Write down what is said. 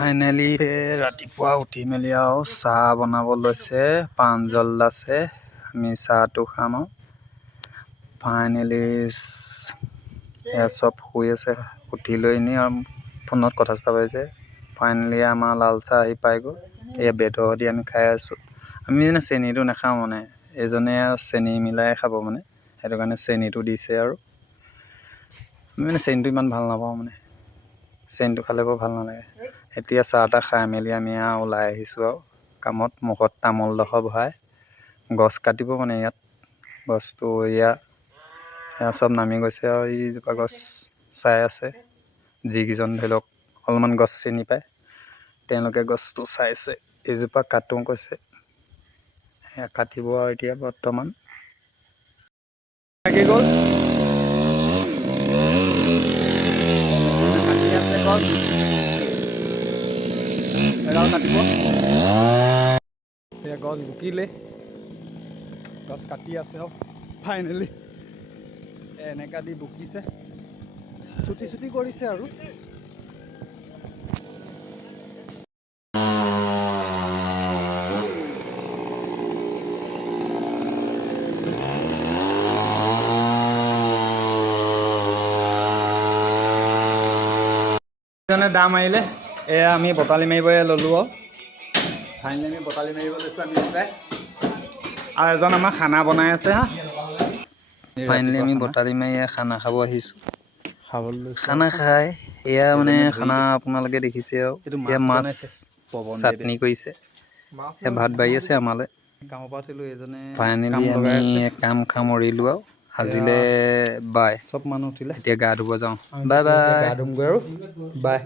Finally ৰাতিপুৱা উঠি মেলি আৰু চাহ বনাব লৈছে। প্ৰাঞ্জল আছে, আমি চাহটো খাম আৰু ফাইনেলি চব শুই আছে। উঠি লৈ এনেই আৰু ফোনত কথা চথা পাতিছে। ফাইনেলি আমাৰ লাল চাহ আহি পাই গ'ল। এই বেদৰ দি আমি খাই আছোঁ। আমি মানে চেনিটো নাখাওঁ, মানে এজনে চেনি মিলাই খাব, মানে সেইটো কাৰণে চেনিটো দিছে। আৰু আমি মানে চেনিটো ইমান ভাল নাপাওঁ, মানে চেনিটো খালে বৰ ভাল নালাগে। এতিয়া চাহ তাহ খাই মেলি আমি ওলাই আহিছোঁ আৰু কামত। মুখত তামোল দখৰ ভৰাই গছ কাটিব, মানে ইয়াত গছটো এয়া চব নামি গৈছে আৰু এইজোপা গছ চাই আছে। যিকেইজন ধৰি লওক অলপমান গছ চিনি পায়, তেওঁলোকে গছটো চাইছে। এইজোপা কাটোঁ কৈছে, সেয়া কাটিব আৰু এতিয়া বৰ্তমান লাগি গ'ল। কাটি আছে গছ, এডাল কাটিব। সেয়া গছ বুকিলে, গছ কাটি আছে আৰু ফাইনেলি এনেকা দি বুকিছে, চুটি চুটি কৰিছে আৰু দাম আহিলে। এয়া আমি বটালি মাৰিব ল'লোঁ আৰু ফাইনেলি আমি বটালি মাৰিব লৈছোঁ আমি দুটাই। আৰু এজন আমাৰ খানা বনাই আছে। ফাইনেলি আমি বটালি মাৰি খানা খাব আহিছোঁ। খানা খাই এয়া মানে খানা আপোনালোকে দেখিছে আৰু এয়া মাছ চাটনি কৰিছে, এয়া ভাত বাঢ়ি আছে আমালৈ। ফাইনেলি আমি কাম সামৰিলোঁ আৰু আজিলে বাই। চব মানুহ উঠিলে, এতিয়া গা ধুব যাওঁ। Bye bye. গা ধুমগৈ আৰু বাই।